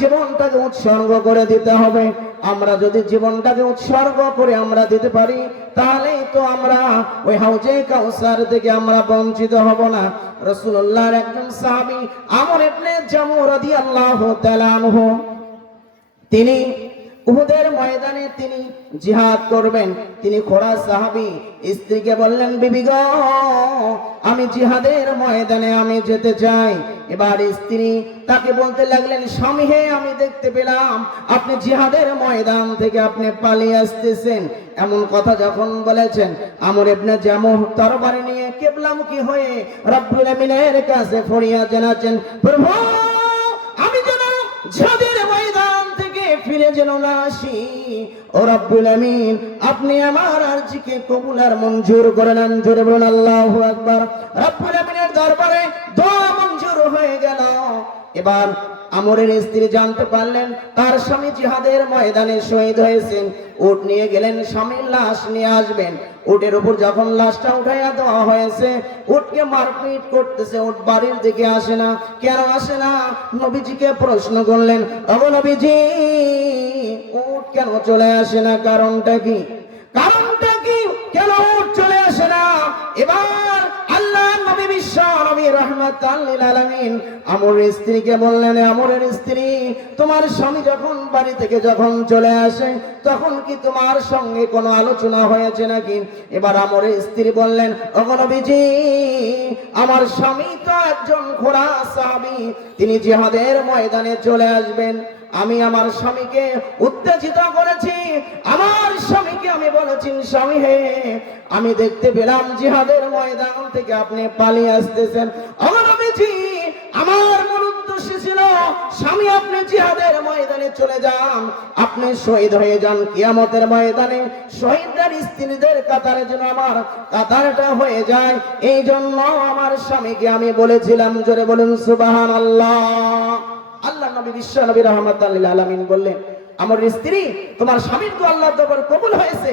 জীবনটাকে উৎসর্গ করে দিতে হবে। আমরা যদি জীবনটাকে উৎসর্গ করে আমরা দিতে পারি, তাহলেই তো আমরা ওই হাউজে কাউসার থেকে আমরা বঞ্চিত হব না। রসুল্লাহর একজন সাহাবি আমার এমনি জামু রাদিয়াল্লাহু তাআলা তিনি উহুদের ময়দানে তিনি জিহাদ করবেন। তিনি খোড়া সাহাবি। স্ত্রীকে বললেন, বিবি আমি জিহাদের ময়দানে আমি যেতে চাই। এবার স্ত্রী তাকে বলতে লাগলেন, স্বামী হে, আমি দেখতে পেলাম আপনি জিহাদের ময়দান থেকে আপনি পালিয়ে আসতেছেন। এমন কথা যখন বলেছেন, আমর ইবনে জামুহ তরবারি নিয়ে কেবলামুখী হয়ে রব্বুল আমিনের কাছে ফরিয়াদ জানাচ্ছেন, প্রভু, আমি যেন জিহাদের যেন না আসি। ও রব্বুল আমিন, আপনি আমার আরজিকে কবুল আর মঞ্জুর করে নেন। জোরে বলুন, আল্লাহু আকবার। রব্বুল আমিনের দরবারে দোয়া মঞ্জুর হয়ে গেল। এবার আমরের স্ত্রী জানতে পারলেন, তার স্বামী জিহাদের ময়দানে শহীদ হয়েছেন। উট নিয়ে গেলেন, স্বামীর লাশ নিয়ে আসবেন। উটের উপর যখন লাশটা উঠাইয়া দেওয়া হয়েছে, উটকে মারপিট করতেছে, উট বাড়ির দিকে আসে না। কেন আসে না? নবীজিকে প্রশ্ন করলেন অব নবীজি, উট কেন চলে আসে না? কারণটা কি? কারণটা কি? কেন আমরের স্ত্রী, তোমার স্বামী যখন বাড়ি থেকে যখন চলে আসে, তখন কি তোমার সঙ্গে কোনো আলোচনা হয়েছে নাকি? এবার আমরের স্ত্রী বললেন অগনবীজি আমার স্বামী তো একজন ঘোড়া সাহাবি। তিনি জিহাদের ময়দানে চলে আসবেন। আমি আমার স্বামীকে উত্তেজিত করেছি। আমার স্বামীকে আমি বলেছি, স্বামী হে, আমি দেখতে পেলাম জিহাদের ময়দান থেকে আপনি পালিয়ে আসতেছেন। অগনবীজি আমার মূল উদ্দেশ্য ছিল, স্বামী, আপনি জিহাদের ময়দানে চলে যান। আপনি শহীদ হয়ে যান কিয়ামতের ময়দানে। শহীদদের স্ত্রীদের কাতারে যেন আমার কাতারটা হয়ে যায়। এই জন্য আমার স্বামীকে আমি বলেছিলাম, জোরে বলুন সুবাহান আল্লাহ নবী বিশ্ব নবী রহমত আলমিন বললেন, আমার স্ত্রী, তোমার স্বামীর তো আল্লাহ দরবার কবুল হয়েছে।